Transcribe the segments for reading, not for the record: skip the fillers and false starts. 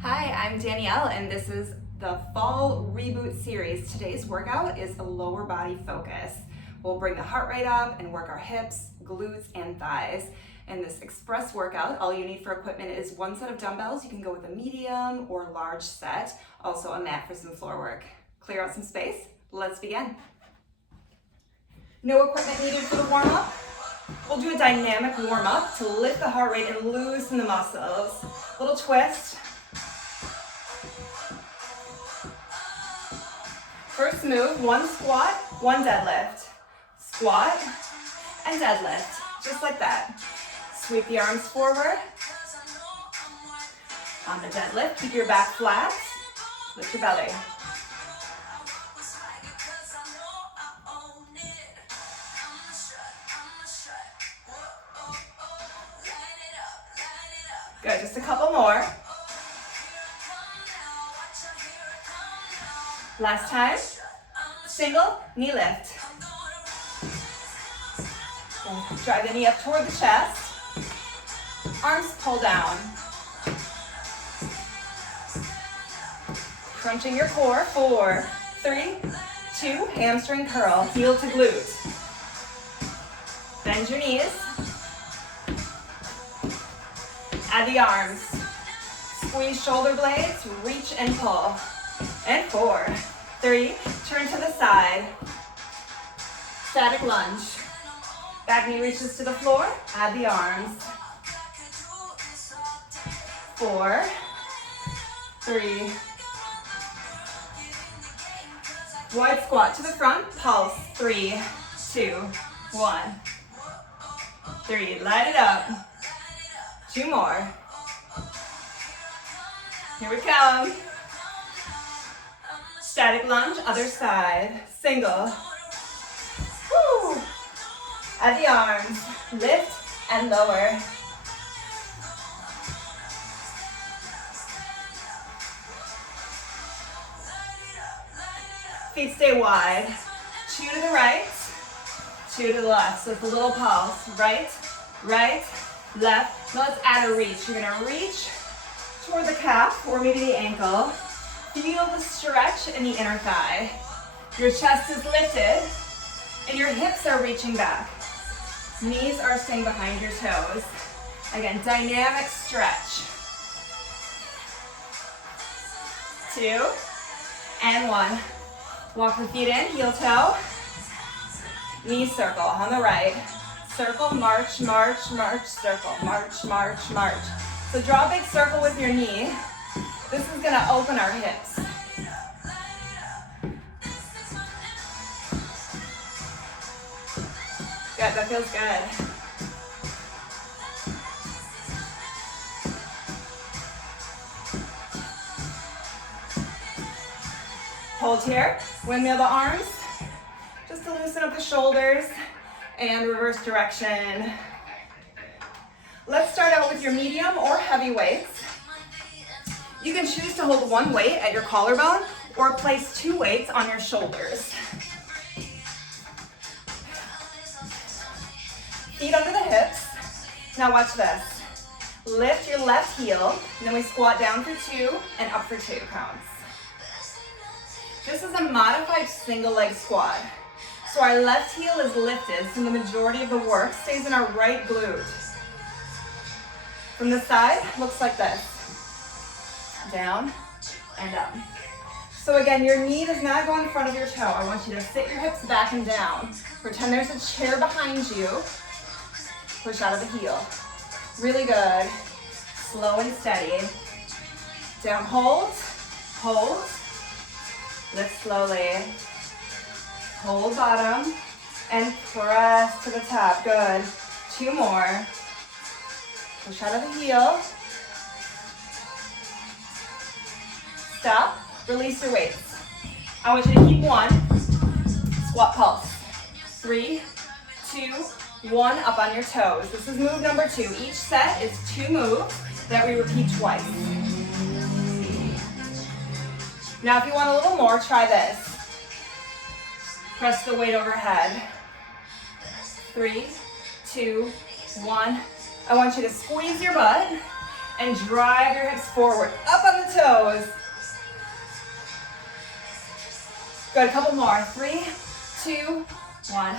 Hi, I'm Danielle, and this is the Fall Reboot series. Today's workout is a lower body focus. We'll bring the heart rate up and work our hips, glutes, and thighs. In this express workout, all you need for equipment is one set of dumbbells. You can go with a medium or large set. Also a mat for some floor work. Clear out some space. Let's begin. No equipment needed for the warm-up. We'll do a dynamic warm-up to lift the heart rate and loosen the muscles. Little twist. First move, one squat, one deadlift. Squat and deadlift, just like that. Sweep the arms forward. On the deadlift, keep your back flat. Lift your belly. Good, just a couple more. Last time, single knee lift. Drive the knee up toward the chest. Arms pull down. Crunching your core. 4, 3, 2, hamstring curl, heel to glute. Bend your knees. Add the arms. Squeeze shoulder blades, reach and pull. And 4, 3, turn to the side. Static lunge. Back knee reaches to the floor, add the arms. 4, 3. Wide squat to the front, pulse. 3, 2, 1. 3, light it up. 2 more. Here we come. Static lunge, other side. Single. Woo. Add the arms. Lift and lower. Feet stay wide. 2 to the right, 2 to the left. So it's a little pulse. Right, right, left. Now let's add a reach. You're gonna reach toward the calf or maybe the ankle. Feel the stretch in the inner thigh. Your chest is lifted and your hips are reaching back. Knees are staying behind your toes. Again, dynamic stretch. 2 and 1. Walk the feet in, heel toe. Knee circle on the right. Circle, march, march, march, circle. March, march, march. So draw a big circle with your knee. This is gonna open our hips. Good, that feels good. Hold here, windmill the arms, just to loosen up the shoulders and reverse direction. Let's start out with your medium or heavy weights. You can choose to hold one weight at your collarbone or place 2 weights on your shoulders. Feet under the hips. Now watch this. Lift your left heel, and then we squat down for 2 and up for 2 counts. This is a modified single leg squat. So our left heel is lifted, so the majority of the work stays in our right glute. From the side, looks like this. Down and up. So again, your knee does not go in front of your toe. I want you to sit your hips back and down. Pretend there's a chair behind you. Push out of the heel. Really good. Slow and steady. Down, hold, hold. Lift slowly. Hold bottom and press to the top. Good. 2 more. Push out of the heel. Stop, release your weights. I want you to keep 1, squat pulse. 3, 2, 1, up on your toes. This is move number 2. Each set is 2 moves that we repeat twice. Now if you want a little more, try this. Press the weight overhead. 3, 2, 1. I want you to squeeze your butt and drive your hips forward, up on the toes. Good, a couple more. 3, 2, 1.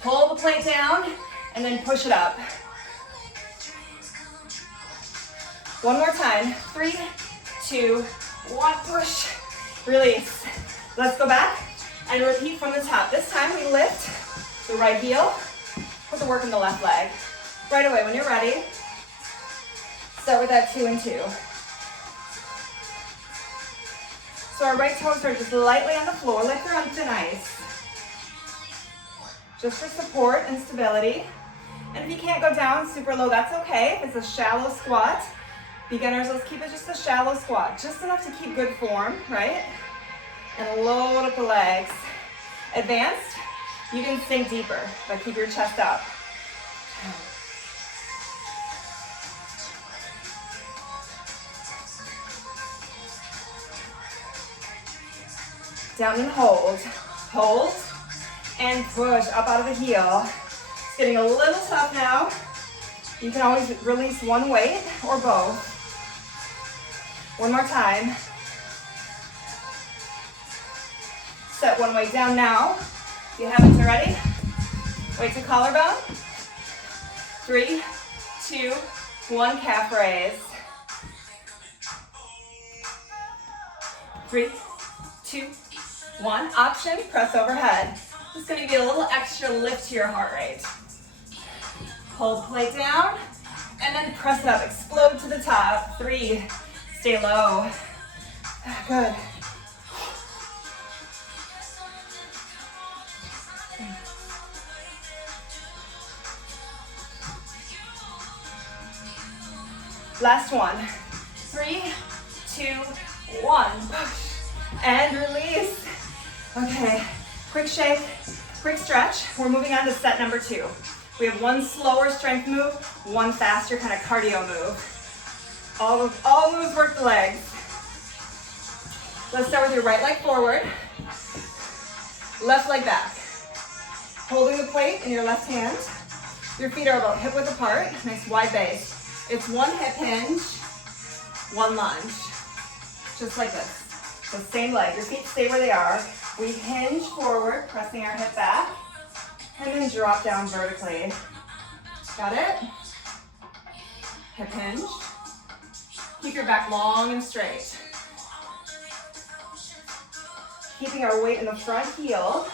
Pull the plate down and then push it up. One more time. 3, 2, 1, push, release. Let's go back and repeat from the top. This time we lift the right heel, put the work in the left leg. Right away, when you're ready, start with that 2 and 2. So our right toes are just lightly on the floor, like they're on thin ice. Just for support and stability. And if you can't go down super low, that's okay. If it's a shallow squat, beginners, let's keep it just a shallow squat. Just enough to keep good form, right? And load up the legs. Advanced, you can sink deeper, but keep your chest up. Down and hold. Hold and push up out of the heel. It's getting a little tough now. You can always release one weight or both. One more time. Set one weight down now. If you haven't already, weight to collarbone. 3, 2, 1, calf raise. 3, 2, 1. Option, press overhead. Just going to give you a little extra lift to your heart rate. Hold the plate down, and then press it up. Explode to the top. 3, stay low. Good. Last one. 3, 2, 1. Push and release. Okay, quick shake, quick stretch. We're moving on to set number 2. We have one slower strength move, one faster kind of cardio move. All moves work the legs. Let's start with your right leg forward, left leg back. Holding the plate in your left hand. Your feet are about hip width apart, nice wide base. It's one hip hinge, one lunge. Just like this. So same leg, your feet stay where they are. We hinge forward, pressing our hip back, and then drop down vertically. Got it? Hip hinge. Keep your back long and straight. Keeping our weight in the front heel.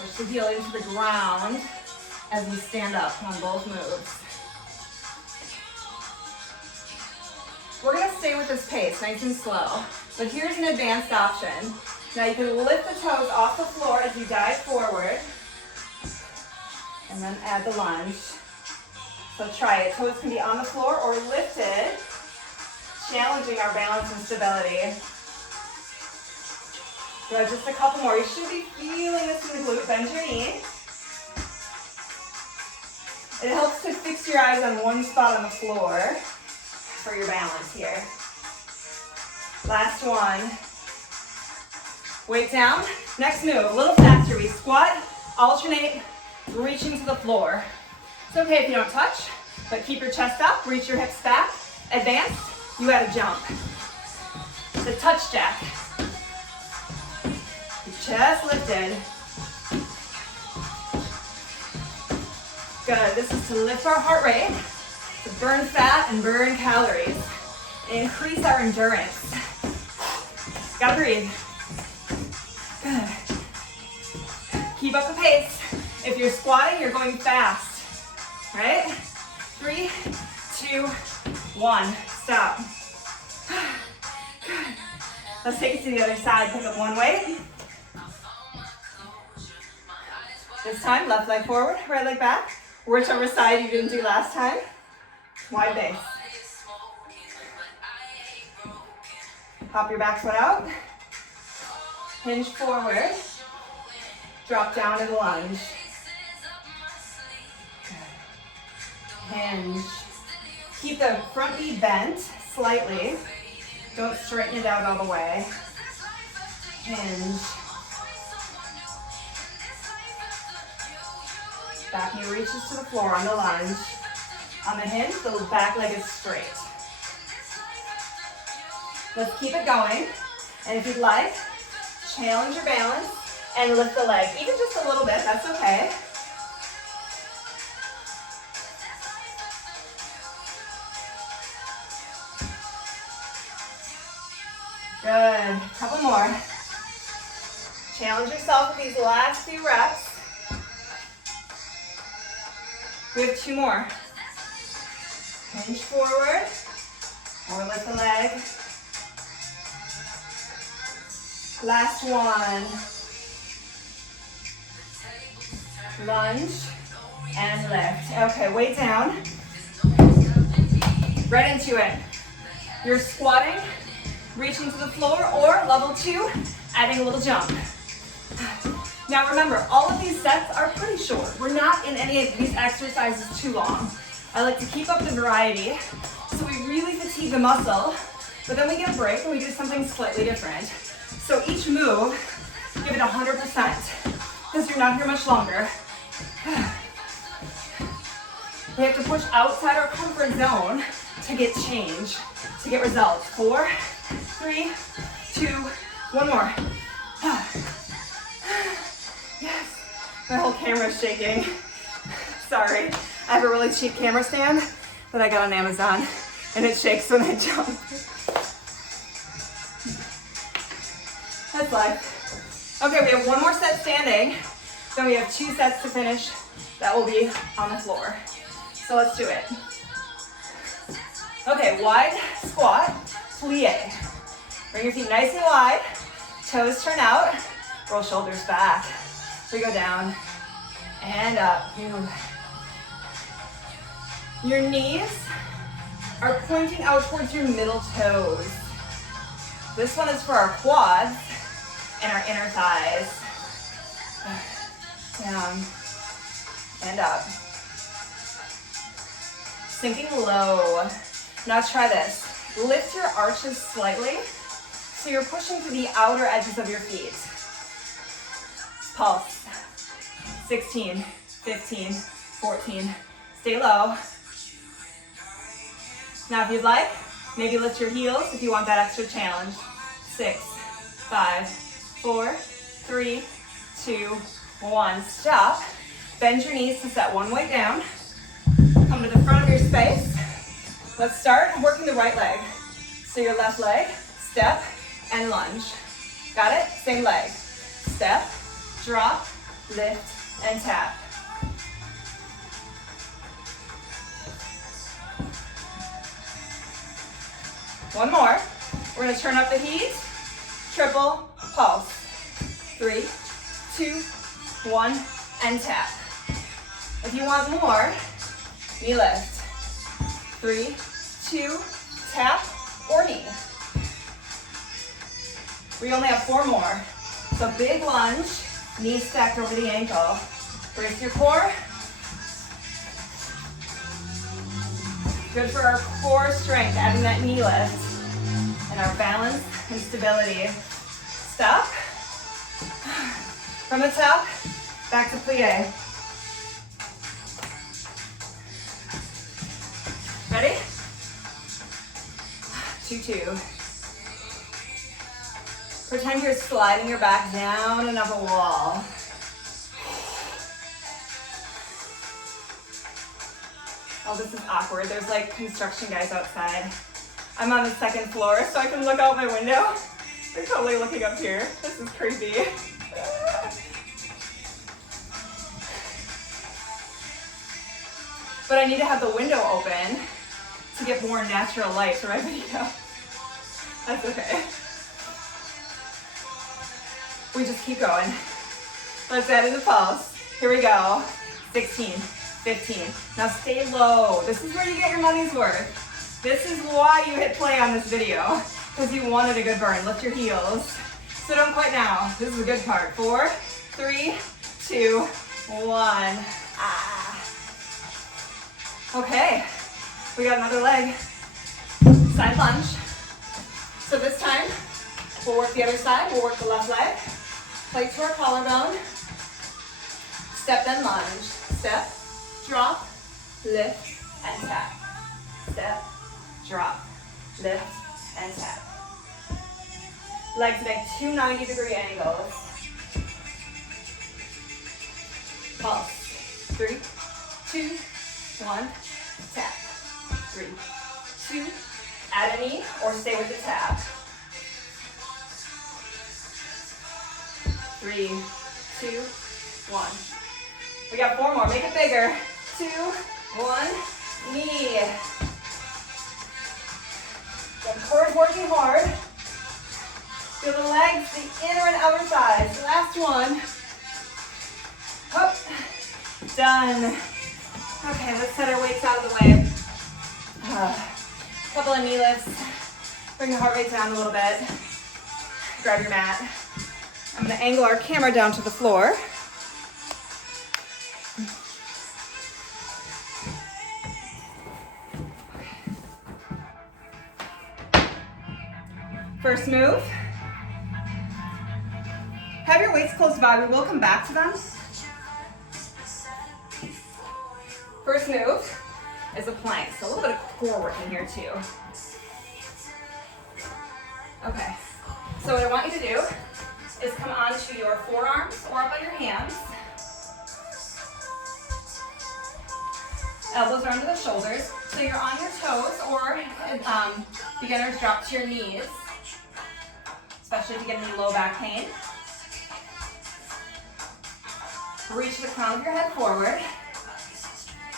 Push the heel into the ground as we stand up on both moves. We're going to stay with this pace, nice and slow. But here's an advanced option. Now you can lift the toes off the floor as you dive forward. And then add the lunge. So try it. Toes can be on the floor or lifted, challenging our balance and stability. Good, just a couple more. You should be feeling this in the glute. Bend your knee. It helps to fix your eyes on one spot on the floor for your balance here. Last one. Weight down. Next move, a little faster. We squat, alternate, reaching to the floor. It's okay if you don't touch, but keep your chest up, reach your hips back. Advanced, you add a jump. The touch jack. Your chest lifted. Good, this is to lift our heart rate, to burn fat and burn calories, and increase our endurance. Gotta breathe. Good. Keep up the pace. If you're squatting, you're going fast. Right? 3, 2, 1. Stop. Good. Let's take it to the other side. Pick up one weight. This time, left leg forward, right leg back. Whichever side you didn't do last time. Wide base. Pop your back foot out. Hinge forward. Drop down to the lunge. Hinge. Keep the front knee bent slightly. Don't straighten it out all the way. Hinge. Back knee reaches to the floor on the lunge. On the hinge, the back leg is straight. Let's keep it going. And if you'd like, challenge your balance and lift the leg. Even just a little bit, that's okay. Good, couple more. Challenge yourself with these last few reps. We have 2 more. Hinge forward, or lift the leg. Last one. Lunge and lift. Okay, weight down. Right into it. You're squatting, reaching to the floor, or level 2, adding a little jump. Now remember, all of these sets are pretty short. We're not in any of these exercises too long. I like to keep up the variety, so we really fatigue the muscle, but then we get a break and we do something slightly different. So each move, give it 100%, because you're not here much longer. We have to push outside our comfort zone to get change, to get results. 4, 3, 2, 1 more. Yes, my whole camera's shaking. Sorry, I have a really cheap camera stand that I got on Amazon, and it shakes when I jump. That's life. Okay, we have 1 more set standing, then we have 2 sets to finish that will be on the floor. So let's do it. Okay, wide squat, plie. Bring your feet nice and wide, toes turn out, roll shoulders back. We go down and up. Your knees are pointing out towards your middle toes. This one is for our quads and our inner thighs. Down and up. Sinking low. Now try this. Lift your arches slightly so you're pushing to the outer edges of your feet. Pulse. 16, 15, 14. Stay low. Now if you'd like, maybe lift your heels if you want that extra challenge. 6, 5, 4, 3, 2, 1. Stop. Bend your knees to set one weight down. Come to the front of your space. Let's start working the right leg. So your left leg, step and lunge. Got it? Same leg. Step, drop, lift, and tap. One more. We're going to turn up the heat. Triple pulse. 3, 2, 1, and tap. If you want more, knee lift. 3, 2, tap, or knee. We only have 4 more. So big lunge, knees stacked over the ankle. Brace your core. Good for our core strength, adding that knee lift. And our balance and stability. Stop. From the top, back to plie. Ready? 2-2. Pretend you're sliding your back down and up a wall. Oh, this is awkward. There's like construction guys outside. I'm on the 2nd floor, so I can look out my window. They're totally looking up here. This is creepy. But I need to have the window open to get more natural light for my video. That's okay. We just keep going. Let's add in the pulse. Here we go. 16, 15. Now stay low. This is where you get your money's worth. This is why you hit play on this video, because you wanted a good burn. Lift your heels. Sit on quite now. This is a good part. 4, 3, 2, 1. Ah. Okay, we got another leg. Side lunge. So this time, we'll work the other side. We'll work the left leg. Plate to our collarbone. Step, then lunge. Step, drop, lift, and tap. Step, drop, lift, and tap. Legs make 2 90-degree angles. Pulse. 3, 2, 1, tap. 3, 2, add a knee or stay with the tap. 3, 2, 1. We got 4 more, make it bigger. 2, 1, knee. The core is working hard. Feel the legs, the inner and outer thighs. Last one. Up. Done. Okay, let's set our weights out of the way. Couple of knee lifts. Bring the heart rate down a little bit. Grab your mat. I'm going to angle our camera down to the floor. First move. Have your weights close by. We will come back to them. First move is a plank. So a little bit of core work in here too. Okay. So what I want you to do is come onto your forearms or up on your hands. Elbows are under the shoulders. So you're on your toes, or beginners drop to your knees, especially if you get any low back pain. Reach the crown of your head forward.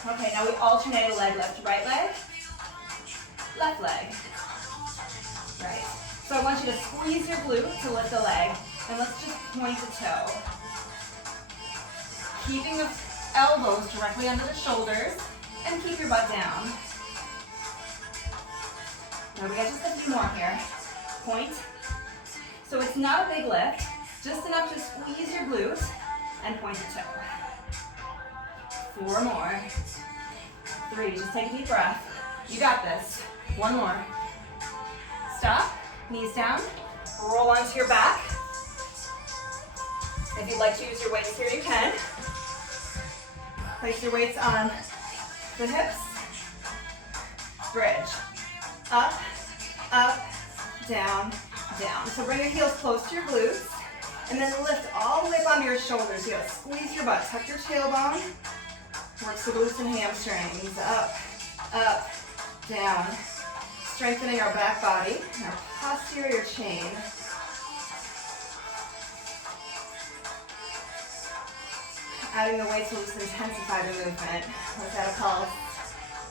Okay, now we alternate a leg lift. Right leg, left leg. Right. So I want you to squeeze your glute to lift the leg, and let's just point the toe. Keeping the elbows directly under the shoulders, and keep your butt down. Now we got just a few more here. Point. So it's not a big lift, just enough to squeeze your glute and point the toe. 4 more. 3, just take a deep breath. You got this. 1 more. Stop, knees down, roll onto your back. If you'd like to use your weights here, you can. Place your weights on the hips. Bridge. Up, up, down, down. So bring your heels close to your glutes, and then lift all the way up onto your shoulders. You gotta squeeze your butt, tuck your tailbone, work the glutes and hamstrings. Up, up, down. Strengthening our back body and our posterior chain. Adding the weights will just intensify the movement. Let's add a pulse.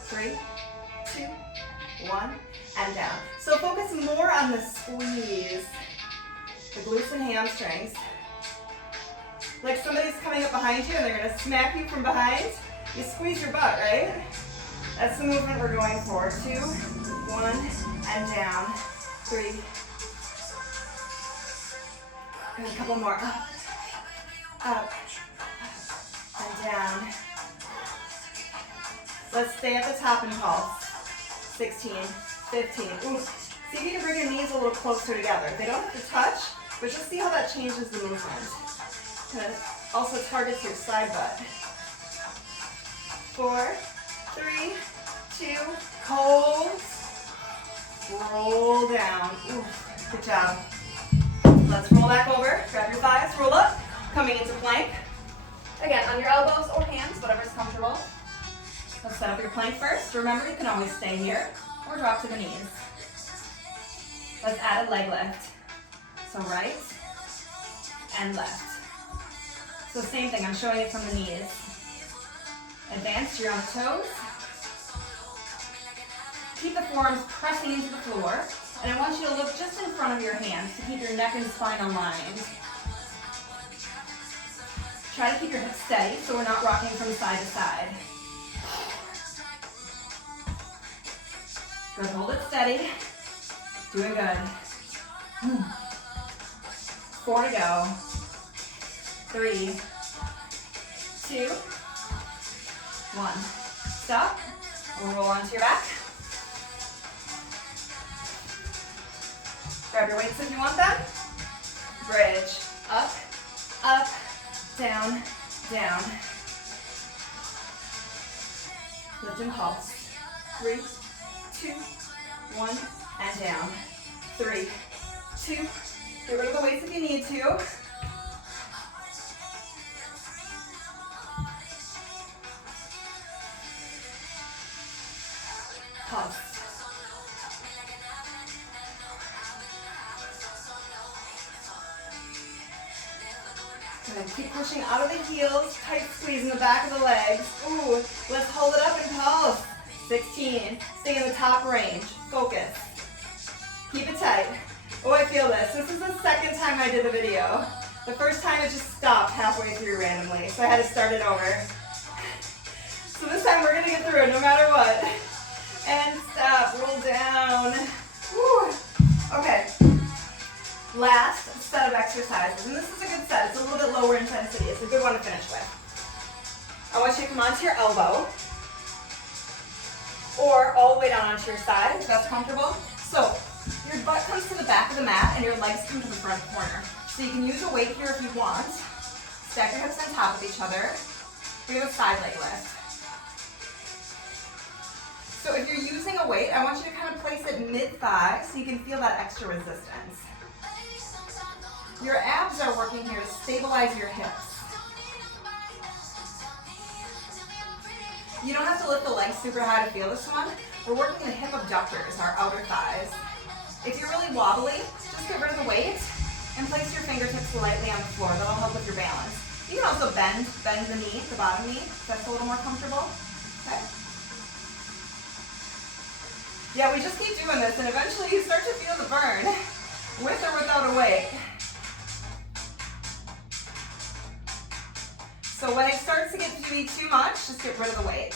3, 2, 1, and down. So focus more on the squeeze, the glutes and hamstrings. Like somebody's coming up behind you and they're gonna smack you from behind. You squeeze your butt, right? That's the movement we're going for. 2, 1, and down. 3. And a couple more. Up, up, and down. Let's stay at the top and pulse. 16, 15. Ooh. See if you can bring your knees a little closer together. They don't have to touch, but just see how that changes the movement. Kind of also targets your side butt. 4, 3, 2, hold. Roll down. Ooh, good job. Let's roll back over. Grab your thighs, roll up. Coming into plank. Again, on your elbows or hands, whatever's comfortable. Let's set up your plank first. Remember, you can always stay here or drop to the knees. Let's add a leg lift. So right and left. So same thing, I'm showing it from the knees. Advance, you're on the toes. Keep the forearms pressing into the floor. And I want you to look just in front of your hands to keep your neck and spine aligned. Try to keep your hips steady so we're not rocking from side to side. Good, hold it steady. Doing good. 4 to go. 3, 2, 1. Stop. We'll roll onto your back. Grab your weights if you want them. Bridge. Up, up, down, down. Lift and pulse. 3, 2, 1, and down. 3, 2, get rid of the weights if you need to. Pause. Good. Keep pushing out of the heels, tight squeeze in the back of the legs. Ooh, let's hold it up and pulse. 16, stay in the top range, focus. Keep it tight. Oh, I feel this. This is the second time I did the video. The first time it just stopped halfway through randomly, so I had to start it over. So this time we're gonna get through it no matter what. And stop, roll down. Woo. Okay, last set of exercises, and this is a good set. It's a little bit lower intensity. It's a good one to finish with. I want you to come onto your elbow, or all the way down onto your side, if that's comfortable. So your butt comes to the back of the mat and your legs come to the front corner. So you can use a weight here if you want. Stack your hips on top of each other. We have a side leg lift. So if you're using a weight, I want you to kind of place it mid-thigh so you can feel that extra resistance. Your abs are working here to stabilize your hips. You don't have to lift the legs super high to feel this one. We're working the hip abductors, our outer thighs. If you're really wobbly, just get rid of the weight and place your fingertips lightly on the floor. That'll help with your balance. You can also bend the knee, the bottom knee, if that's a little more comfortable. Okay. Yeah, we just keep doing this and eventually you start to feel the burn, with or without a weight. So when it starts to get to be too much, just get rid of the weight.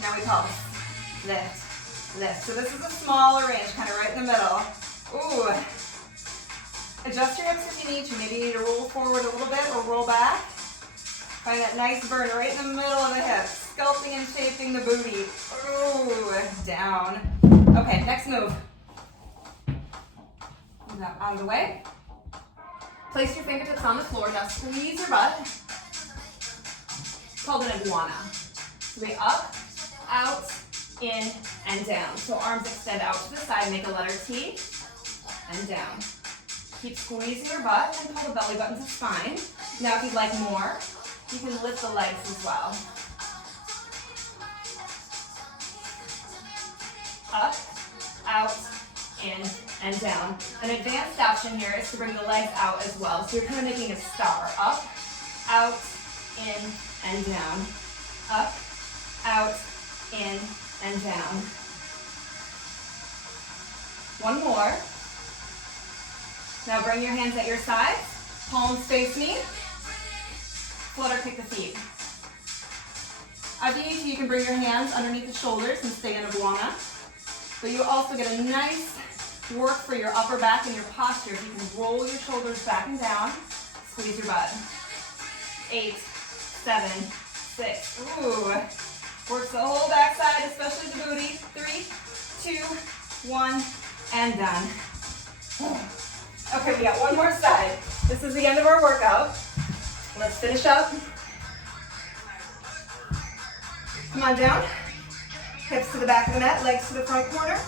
Now we pulse. Lift, lift. So this is a smaller range, kind of right in the middle. Ooh. Adjust your hips if you need to. Maybe you need to roll forward a little bit or roll back. Find that nice burn right in the middle of the hips. Sculpting and shaping the booty. Ooh, down. Okay, next move. Move that out of the way. Place your fingertips on the floor. Now squeeze your butt. It's called an iguana. So we up, out, in, and down. So arms extend out to the side, make a letter T, and down. Keep squeezing your butt and pull the belly button to spine. Now if you'd like more, you can lift the legs as well. Up, out, in, and down. An advanced option here is to bring the legs out as well. So you're kind of making a star. Up, out, in, and down. Up, out, in, and down. One more. Now bring your hands at your sides. Palms face me. Flutter kick the feet. If you need to, you can bring your hands underneath the shoulders and stay in iguana. But you also get a nice work for your upper back and your posture. If you can roll your shoulders back and down, squeeze your butt. 8, 7, 6. Ooh. Works the whole back side, especially the booty. 3, 2, 1, and done. Okay, we got one more side. This is the end of our workout. Let's finish up. Come on down. Hips to the back of the mat, legs to the front corner.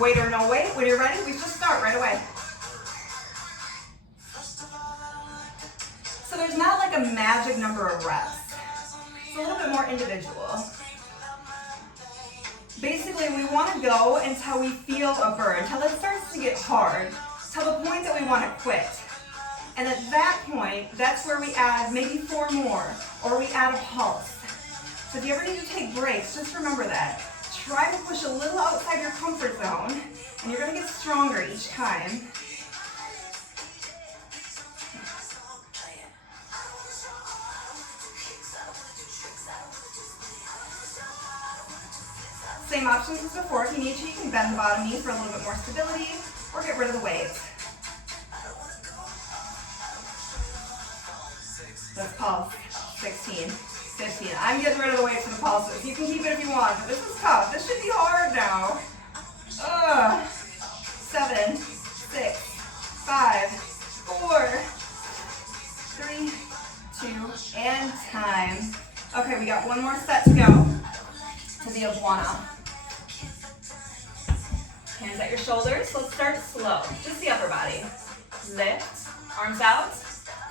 Weight or no weight. When you're ready, we just start right away. So there's not like a magic number of reps. It's a little bit more individual. Basically, we want to go until we feel a burn, until it starts to get hard, till the point that we want to quit. And at that point, that's where we add maybe 4 more, or we add a pulse. So if you ever need to take breaks, just remember that. Try to push a little outside your comfort zone, and you're going to get stronger each time. Same options as before. If you need to, you can bend the bottom knee for a little bit more stability, or get rid of the weight. Let's pulse. 16, 15. I'm getting rid of the weight for the pulses. You can keep it if you want, but this is tough. This should be hard now. 7, 6, 5, 4, 3, And time. Okay, we got one more set to go to the iguana. Hands at your shoulders. Let's start slow. Just the upper body. Lift, arms out,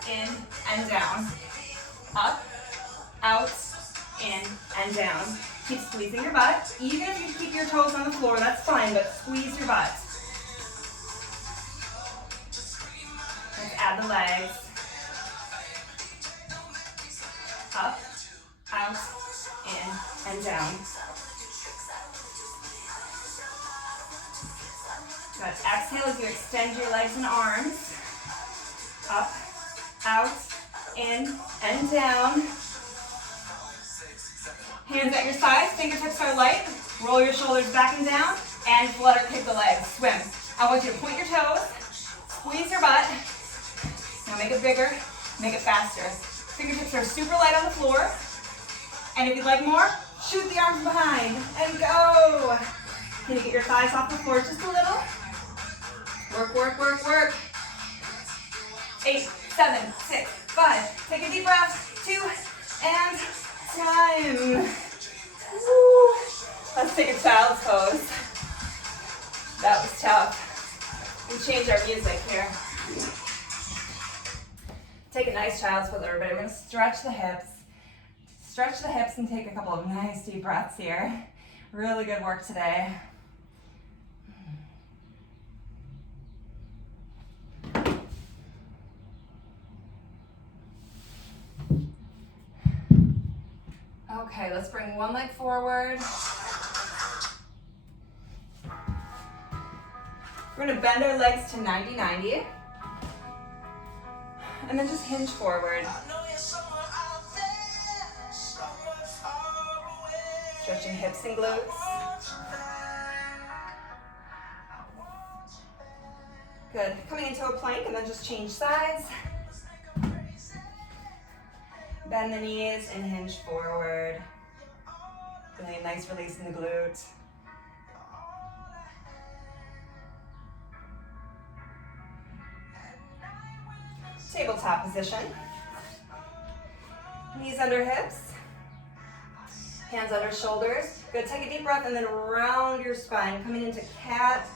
in and down. Up, out, in and down. Keep squeezing your butt. Even if you keep your toes on the floor, that's fine, but squeeze your butt. Let's add the legs. Up, out, in, and down. Good. Exhale as you extend your legs and arms. Up, out, in, and down. Hands at your sides, fingertips are light. Roll your shoulders back and down, and flutter kick the legs. Swim. I want you to point your toes, squeeze your butt. Now make it bigger, make it faster. Fingertips are super light on the floor. And if you'd like more, shoot the arms behind and go. Can you get your thighs off the floor just a little? Work, work, work, work. 8, 7, 6, 5. Take a deep breath. 2, and time. Woo. Let's take a child's pose. That was tough. We change our music here. Take a nice child's pose, everybody. We're going to stretch the hips. Stretch the hips and take a couple of nice deep breaths here. Really good work today. Okay, let's bring one leg forward. We're going to bend our legs to 90-90. And then just hinge forward. Stretching hips and glutes. Good. Coming into a plank and then just change sides. Bend the knees and hinge forward. Feeling a nice release in the glute. Tabletop position. Knees under hips. Hands under shoulders. Good, take a deep breath and then round your spine. Coming into cat,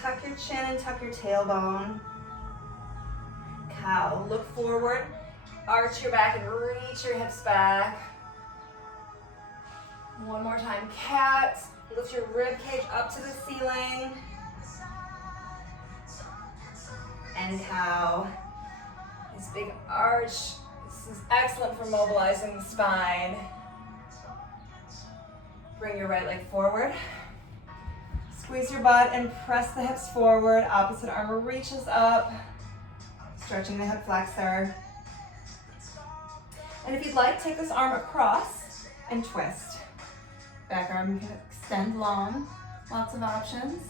tuck your chin and tuck your tailbone. Cow, look forward. Arch your back and reach your hips back. One more time, cat. Lift your rib cage up to the ceiling. And cow. This big arch. This is excellent for mobilizing the spine. Bring your right leg forward. Squeeze your butt and press the hips forward. Opposite arm reaches up. Stretching the hip flexor. And if you'd like, take this arm across and twist. Back arm can extend long. Lots of options.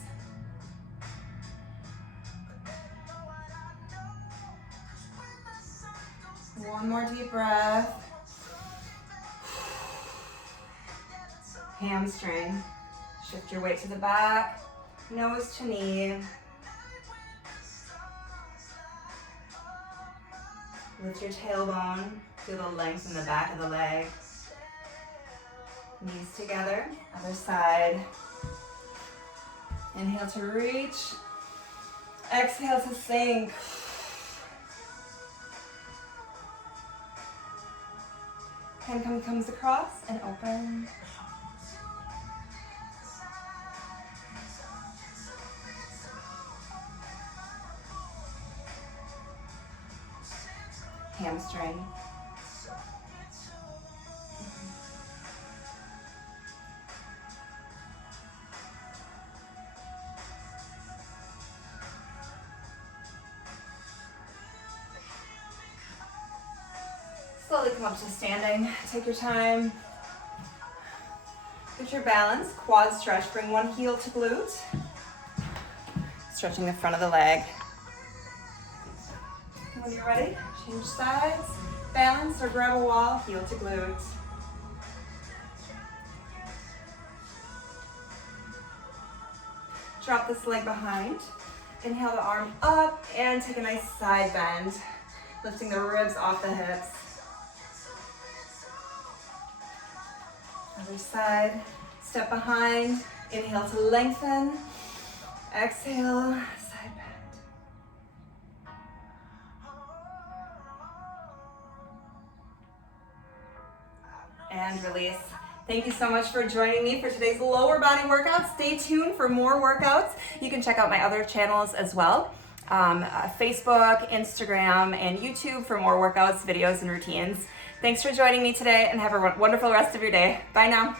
One more deep breath. Hamstring. Shift your weight to the back, nose to knee. Lift your tailbone. Feel the length in the back of the leg. Knees together, other side. Inhale to reach. Exhale to sink. Hand comes across and open. Hamstring. Slowly come up to standing. Take your time. Get your balance. Quad stretch. Bring one heel to glute. Stretching the front of the leg. When you're ready, change sides. Balance or grab a wall. Heel to glute. Drop this leg behind. Inhale the arm up and take a nice side bend. Lifting the ribs off the hips. Other side, step behind, inhale to lengthen, exhale, side bend. And release. Thank you so much for joining me for today's lower body workout. Stay tuned for more workouts. You can check out my other channels as well. Facebook, Instagram, and YouTube for more workouts, videos, and routines. Thanks for joining me today and have a wonderful rest of your day. Bye now.